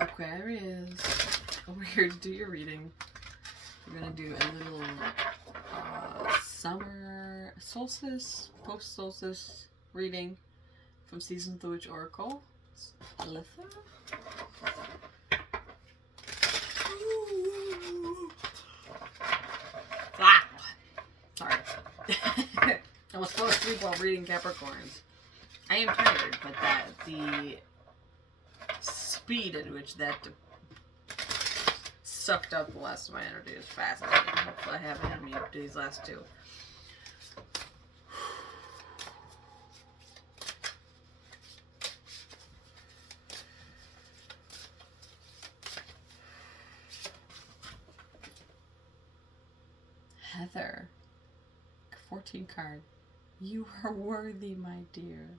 Aquarius, we're here to do your reading. We're going to do a little summer solstice, post-solstice reading from Season of the Witch Oracle. Litha. Ah! Sorry. I was supposed to sleep while reading Capricorns. I am tired, but the speed at which that sucked up the last of my energy is fascinating. Hopefully I haven't had me up to these last two. Heather. 14 card. You are worthy, my dear.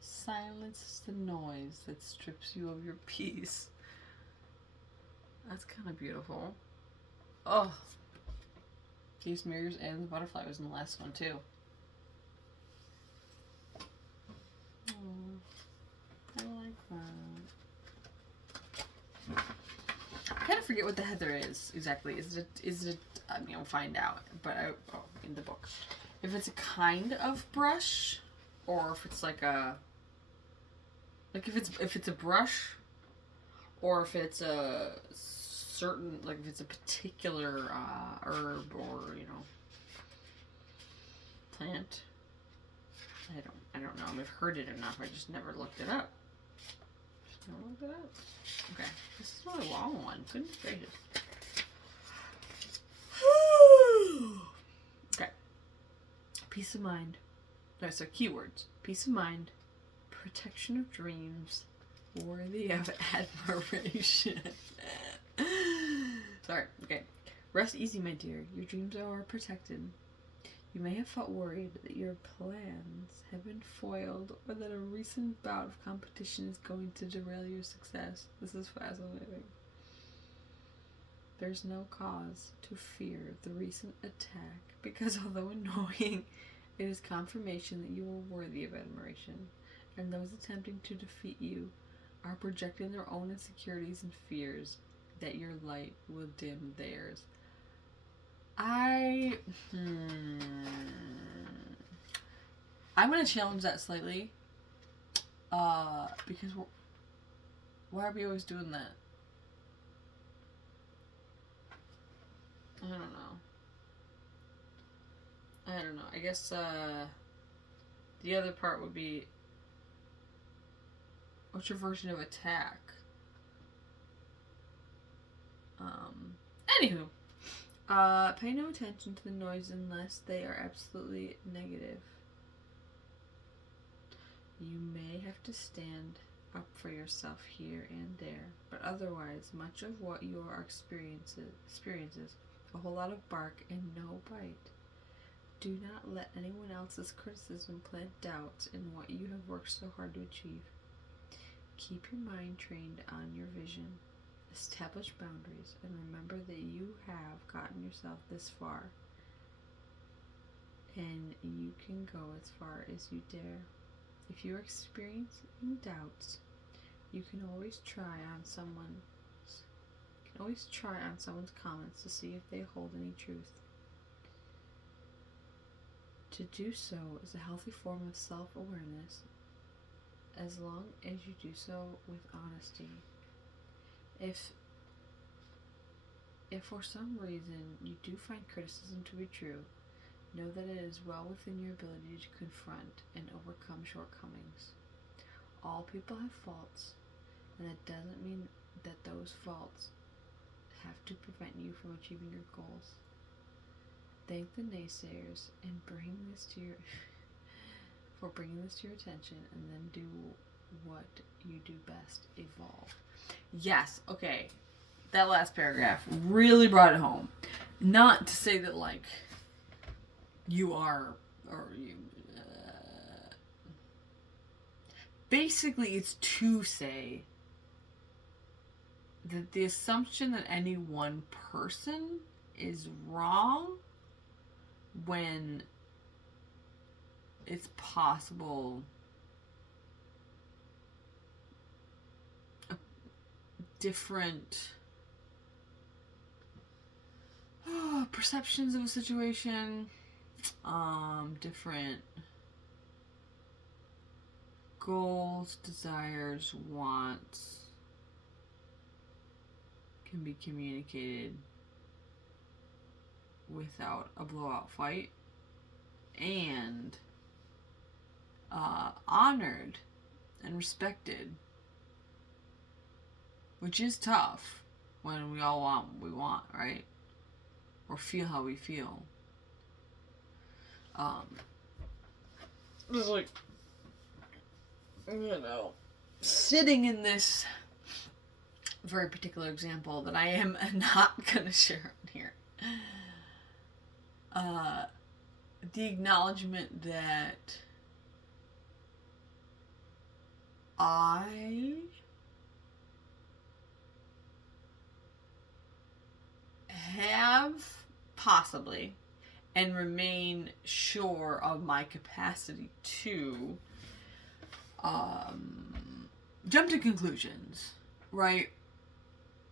Silence is the noise that strips you of your peace. That's kind of beautiful. Oh. These mirrors and the butterfly was in the last one too. Oh, I like that. I kind of forget what the heather is exactly. Is it I mean, we'll find out, but in the book. If it's a kind of brush, or if it's like a, if it's a brush, or if it's a certain, like if it's a particular herb or, you know, plant. I don't know. I've heard it enough. I just never looked it up. Okay, this is not a long one. Goodness gracious. Okay. Peace of mind. No, so keywords. Peace of mind. Protection of dreams. Worthy of admiration. Sorry. Okay. Rest easy, my dear. Your dreams are protected. You may have felt worried that your plans have been foiled or that a recent bout of competition is going to derail your success. This is fascinating. There's no cause to fear the recent attack because although annoying, it is confirmation that you are worthy of admiration, and those attempting to defeat you are projecting their own insecurities and fears that your light will dim theirs. I'm going to challenge that slightly, because why are we always doing that? I don't know. I guess, the other part would be, what's your version of attack? Anywho. Pay no attention to the noise unless they are absolutely negative. You may have to stand up for yourself here and there, but otherwise, much of what you are experiences a whole lot of bark and no bite. Do not let anyone else's criticism plant doubts in what you have worked so hard to achieve. Keep your mind trained on your vision. Establish boundaries and remember that you have gotten yourself this far, and you can go as far as you dare. If you are experiencing doubts, you can always try on someone's comments to see if they hold any truth. To do so is a healthy form of self-awareness, as long as you do so with honesty. If for some reason you do find criticism to be true, know that it is well within your ability to confront and overcome shortcomings. All people have faults, and that doesn't mean that those faults have to prevent you from achieving your goals. Thank the naysayers and bring this to your attention, and then do what you do best. Evolve. Yes, okay. That last paragraph really brought it home. Not to say that, like, you are, or you, basically it's to say that the assumption that any one person is wrong when it's possible different perceptions of a situation, different goals, desires, wants can be communicated without a blowout fight, and honored and respected, which is tough when we all want what we want, right? Or feel how we feel. It's like, sitting in this very particular example that I am not gonna share on here. The acknowledgement that I have possibly and remain sure of my capacity to jump to conclusions, right?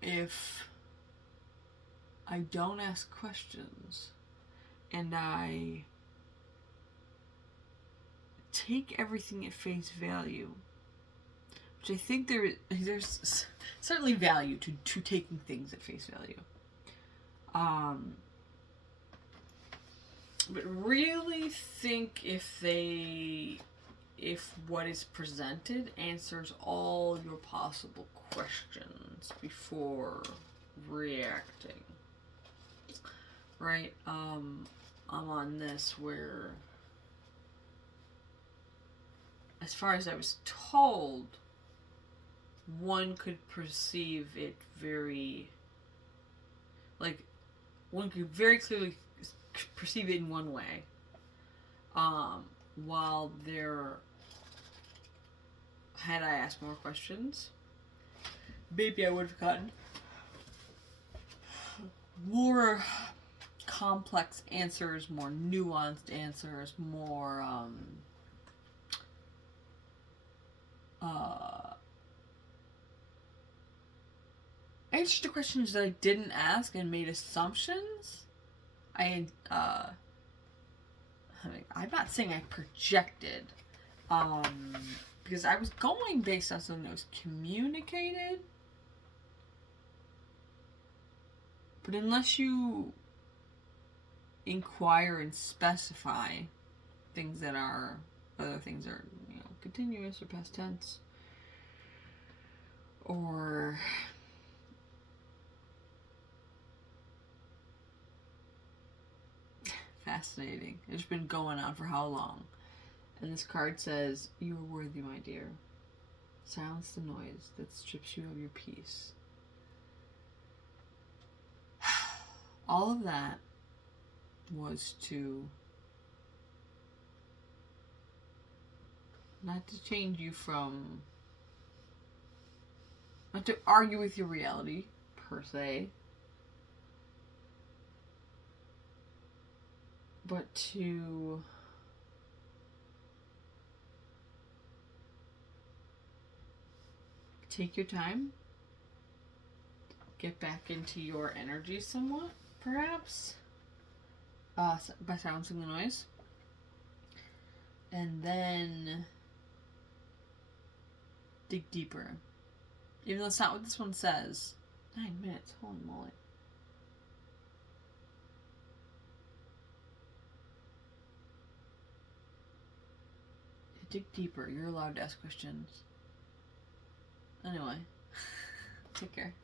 If I don't ask questions and I take everything at face value, which I think there's certainly value to taking things at face value. But really think if what is presented answers all your possible questions before reacting. Right? I'm on this where, as far as I was told, one could perceive it one could very clearly perceive it in one way, while had I asked more questions, maybe I would have gotten more complex answers, more nuanced answers, more answers to questions that I didn't ask and made assumptions. I'm not saying I projected, because I was going based on something that was communicated. But unless you inquire and specify things that are, other things are, continuous or past tense, or fascinating. It's been going on for how long? And this card says, "You are worthy, my dear. Silence the noise that strips you of your peace." All of that was not to change you from, not to argue with your reality, per se, but to take your time, get back into your energy somewhat, perhaps, by silencing the noise, and then dig deeper. Even though it's not what this one says. 9 minutes, holy moly. Dig deeper. You're allowed to ask questions. Anyway, take care.